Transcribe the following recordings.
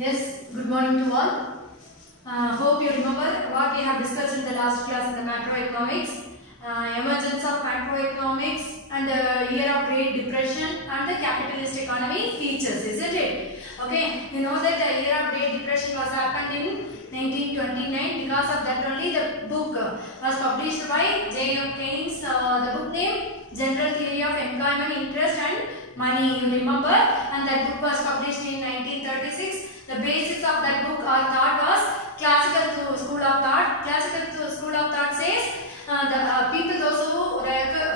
Yes, good morning to all. Hope you remember what we have discussed in the last class in the macroeconomics, emergence of macroeconomics and the year of Great Depression and the capitalist economy features, isn't it? Okay, you know that the year of Great Depression was happened in 1929. Because of that only the book was published by J.M. Keynes, the book name General Theory of Employment, Interest and Money, you remember, and that book was published in 1936. The basis of that book or thought was classical school of thought. Classical school of thought says the people those who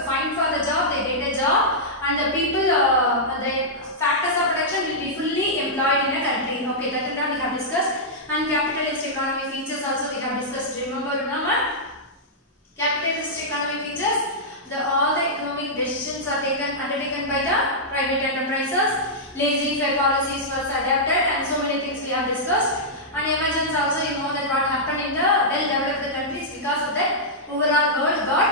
find for the job, they get a job, and the people, the factors of production will be fully employed in a country. Okay, that is what we have discussed. And capitalist economy features also we have discussed. Remember, capitalist economy features. All the economic decisions are undertaken by the private enterprises. Laissez-faire policies was adapted, and so many things we have discussed. And emergence also, you know that what happened in the well-developed countries, because of that overall world got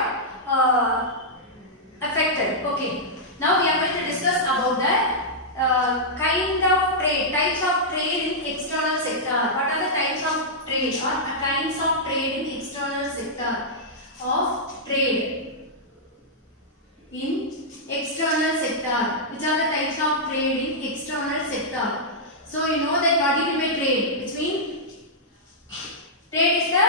affected. Okay. Now we are going to discuss about the kind of trade, types of trade in external sector. What are the types of trade or kinds of trade in external sector of trade? In external sector, which are the types of trade in external sector? So you know that what do you mean trade? Which means trade is the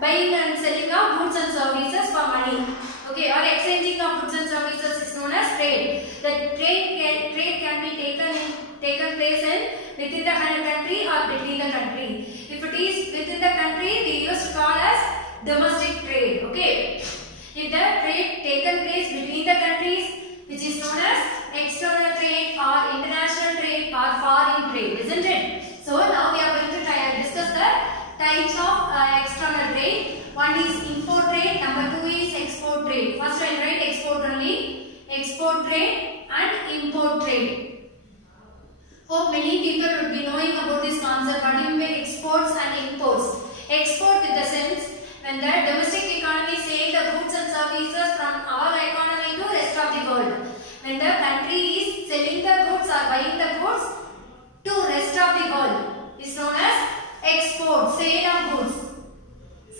buying and selling of goods and services for money. Okay, or exchanging of goods and services is known as trade. The trade can be taken place within the country or between the country. If it is within the country, we used to call as domestic trade. Okay. If the trade taken place between the countries, which is known as external trade or international trade or foreign trade, isn't it? So now we are going to discuss the types of external trade. One is import trade, number two is export trade. First I will write export only. Export trade and import trade. Hope many people would be knowing about this concept. What do you mean exports and imports? Export with the sense when the domestic economy sell the goods and services from our economy to rest of the world. When the country is selling the goods or buying the goods to rest of the world, is known as export, sale of goods.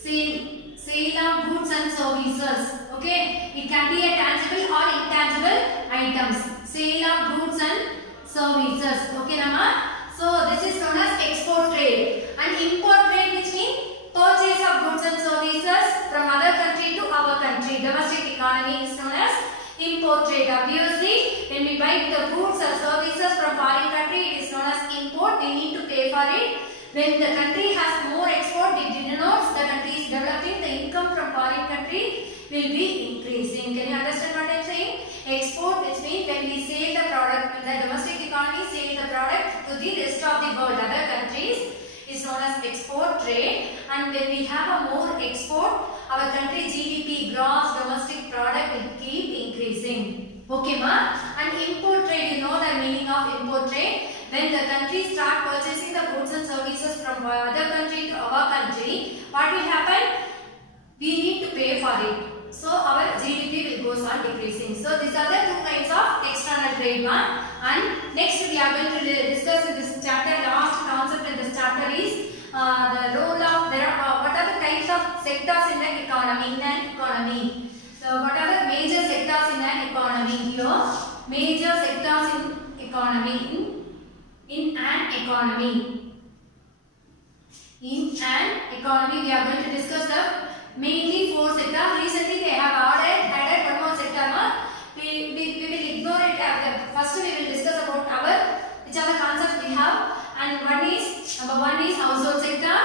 Sale of goods and services. Okay, it can be a tangible or intangible items. Sale of goods and services. Okay, Nama. So this is known as export trade. And import trade, which means purchase of goods and services from other country to our country. Domestic economy is known as import trade. Obviously, when we buy the goods or services from foreign country, it is known as import. We need to pay for it. When the country has more export, it denotes the country is developing. The income from foreign country will be increasing. Can you understand what I am saying? Export, which means when we sell the product, when the domestic economy sell the product to the rest of the world, other countries, is known as export trade. And when we have a more export, our country GDP, gross domestic product, will keep increasing. Okay, ma? And import trade, you know the meaning of import trade. When the country start purchasing the goods and services from other country to our country, what will happen? We need to pay for it. So our GDP will goes on decreasing. So these are the two kinds of external trade, ma. And next we are going to discuss in this chapter. Last concept in this chapter is the role of what are the types of sectors in an economy. So what are the major sectors in an economy? Here, major sectors in economy. In an economy, we are going to discuss the mainly four sectors. Recently, they have added one more sector. We will ignore it. First, we will discuss about which are the concepts we have. And number one is household sector.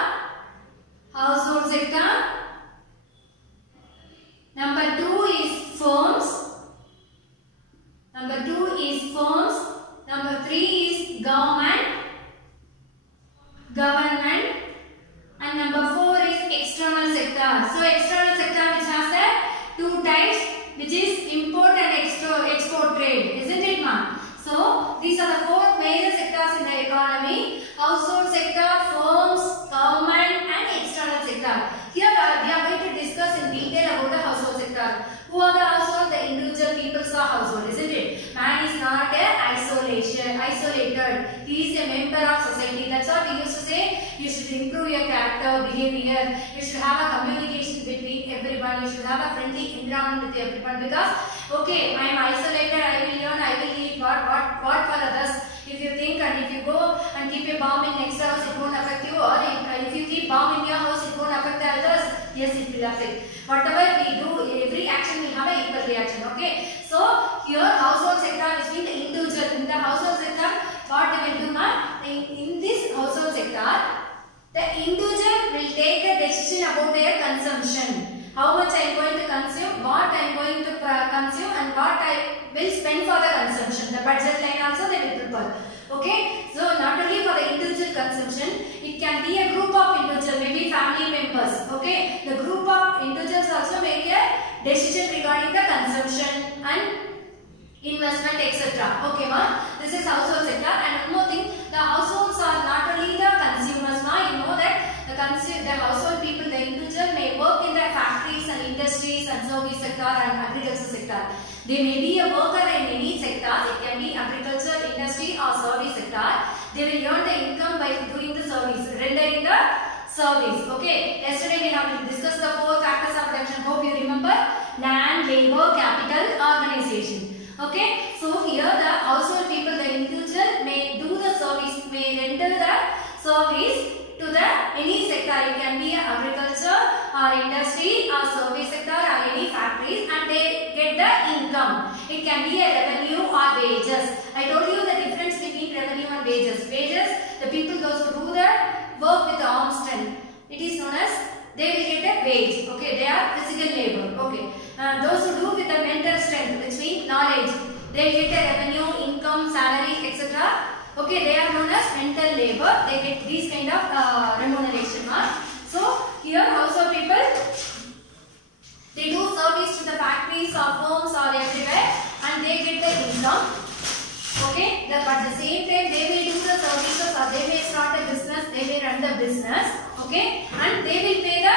Household sector. Number two is firms. Number two is firms. Number three is government. And number four is external sector. So external sector which has the two types, which is import and export trade, isn't it, ma'am? So these are the four major sectors in the economy: household sector, firms, government, and external sector. Here we are going to discuss in detail about the household sector. Who are the household? The individual peoples are household, isn't it? Man is not a isolated educated. He is a member of society. That's what we used to say. You should improve your character, behavior. You should have a communication between everyone. You should have a friendly environment with everyone. Because okay, I am isolated. I will learn. I will eat. What for others? If you think and if you go and keep a bomb in next house, it won't affect you. Or if you keep bomb in your house, it won't affect the others. Yes, it will affect. Whatever we do, every action will have an equal reaction. Okay. So here household sector is being the individual. In the household sector, what they will do now? In this household sector, the individual will take the decision about their consumption. How much I am going to consume, what I am going to consume, and what I will spend for the consumption. The budget line also they will prepare. Okay. So not only for the individual consumption, it can be a group of individuals, maybe family members. Okay. The group of individuals also make a decision regarding the consumption and investment, etc. Okay, ma. This is household sector. And one more thing, the households are not only the consumers, ma. You know that the household people, the individual may work in the factories and industries and service sector and agriculture sector. They may be a worker in any sector. It can be agriculture, industry or service sector. They will earn the income by doing the service, rendering the service. Okay. Yesterday we have discussed the 4 factors of production. Hope you remember. Land, labor, capital, organization. Okay. So here the household people, the individual may do the service, may render the service to the any sector. It can be agriculture or industry or service sector or any factories, and they get the income. It can be a revenue or wages. I told you the difference between revenue and wages. Wages, the people those who do the work with the arm strength, it is known as they will get a wage. Okay, they are physical labor. Okay, those who do with the mental strength, which means knowledge, they get a revenue, income, salary, etc. Okay, they are known as mental labor. They get these kind of remuneration. So here also people, they do service to the factories or firms or everywhere, and they get the income. Okay, but at the same time they will do the services, or they may start a business, they may run the business. Okay, and they will pay the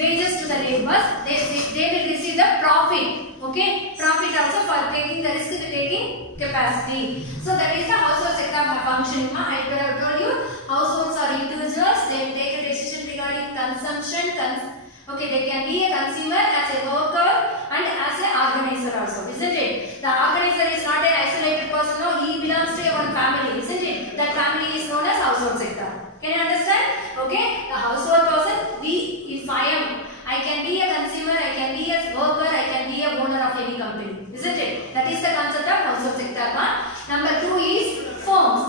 wages to the laborers. They will receive the profit. Okay, profit also for taking the risk taking capacity. So that is the household sector function. I told you households are individuals. They will take a decision regarding consumption. Okay, they can be a consumer, as a worker, and as an organizer also, isn't it? The organizer is not an isolated person. No, he belongs to one family, isn't it? That family is known as household sector. Can you understand? Okay, the household person. If I can be a consumer, I can be a worker, I can be a owner of any company, isn't it? That is the concept of household sector. Number 2 is firms.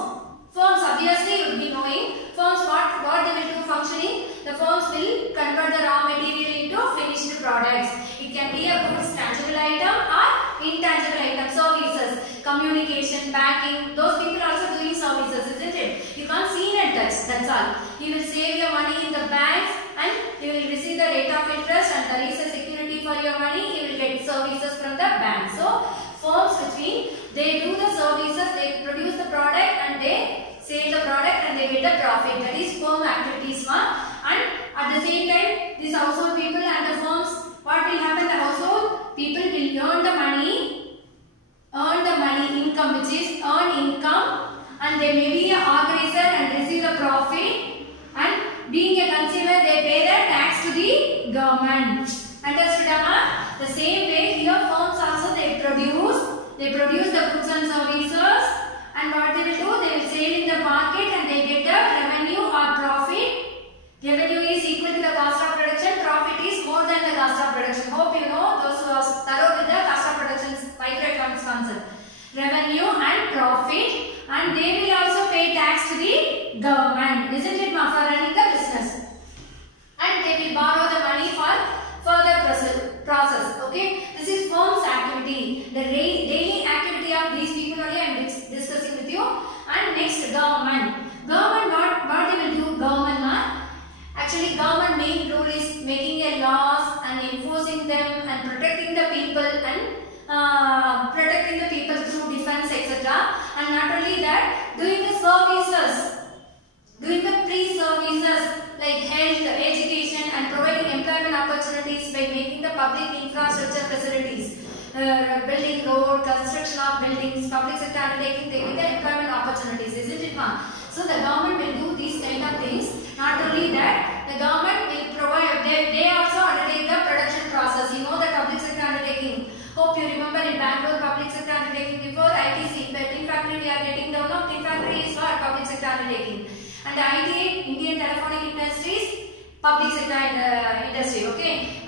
Firms, obviously you will be knowing. Firms, what they will do functioning? The firms will convert the raw material into finished products. It can be a goods, tangible item or intangible item, services, communication, banking. Those people are also doing services, isn't it? You can't see and touch, that's all. You will save your money in the banks and you will receive the rate of interest, and there is a security for your money. You will get services from the bank. So firms, which means they do the services, they produce the product and they sell the product and they get the profit. That is firm activities. And at the same time, these household people and the firms, what will happen? The household people will earn the money, income, which is earn income, and they may be an organizer and receive the profit. And being a consumer, they pay the tax to the government. Understood, Amma? The same way here, firms also they produce the goods and services, and what they will do, they will sell in the market and they get the revenue or profit. Revenue is equal to the cost of production, profit is more than the cost of production. Hope you know those who are thorough with the cost of production microeconomics concept. Revenue and profit, and they will also pay tax to the government, isn't it, for running the business? And they will borrow the money for further process. Okay, this is firm's activity, the daily activity of these people only I am discussing with you. And next, government. What they will do? Government, actually government main role is making a laws and enforcing them and protecting the people through defense, etc. And not only that, doing the services, doing the pre-services like health, education, and providing employment opportunities by making the public infrastructure facilities. building road, construction of buildings, public sector undertaking, they get the employment opportunities, isn't it, ma'am? So the government will do these kind of things. Not only that, the government will provide, they also undertake the production process. You know the public sector undertaking. Hope you remember in Bangalore public sector undertaking before ITC, the tin factory we are getting down now. Tin factory is for public sector undertaking. And the ITA, Indian Telephonic Industries, public sector industry. Okay.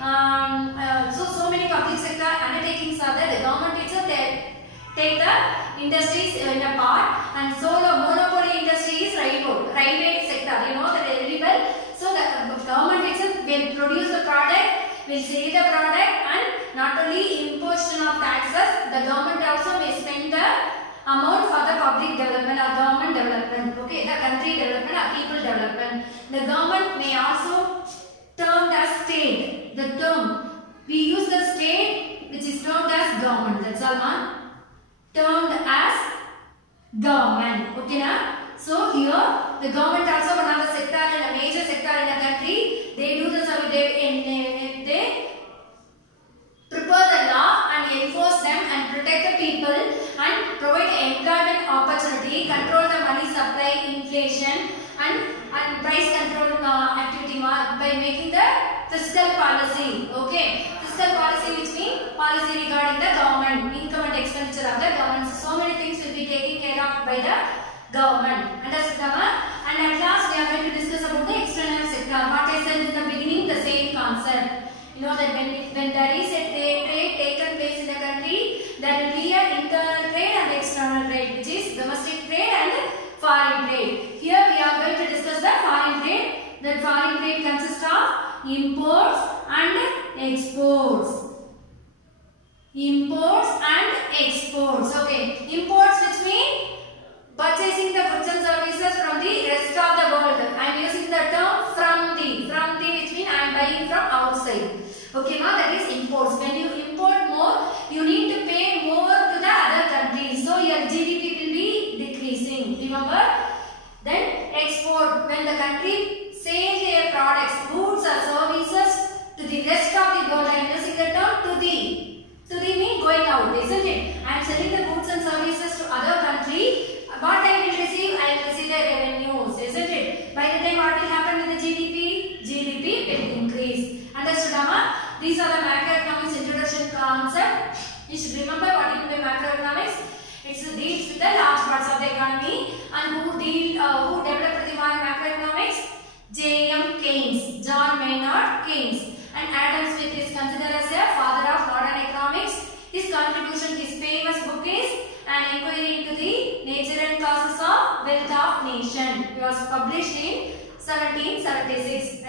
So many public sector undertakings are there. The government itself take the industries in a part, and so the monopoly industry is railway sector. You know the railway. So the government itself will produce the product, will sell the product, and not only imposition of taxes, the government also may spend the amount for the public development or government development. Okay, the country development or people development. The government may also termed as state. The term we use the state, which is termed as government. That's all, man. Termed as government. Okay, na? So here the government also one of the sector and a major sector in the country. They do the service. They prepare the law and enforce them and protect the people and provide employment opportunity, control the money supply, inflation, and price control activity by making the fiscal policy. Okay, fiscal policy, which means policy regarding the government, income and expenditure of the government. So many things will be taken care of by the government. Understood, and at last we are going to discuss about the external sector. What I said in the beginning, the same concept. You know that when there is a trade taken place in the country, there will be an internal trade and external trade, which is domestic trade and foreign trade. Here we are going to discuss the foreign trade. The foreign trade consists of imports and exports. Imports and exports. Okay, imports, which mean purchasing the goods and services from the rest of the world. I am using the term from the, which means I am buying from outside. Okay, now that is imports. When you import more, you need to pay more to the other countries. So your GDP will be decreasing. Remember? Then export. When the country sell their products, goods or services to the rest of the world. I am using the term to the. To the mean going out, isn't it? I am selling the goods and services to other country. What I will receive? I will receive the revenues, isn't it? By the time what will happen with the GDP? GDP will increase. Understood, Amma? These are the macroeconomics introduction concept. You should remember what it is macroeconomics. It deals with the large parts of the economy. And who developed the macroeconomics? J.M. Keynes, John Maynard Keynes. And Adam Smith is considered as a father of modern economics. His contribution, his famous book is An Inquiry into the Nature and Causes of Wealth of Nation. It was published in 1776.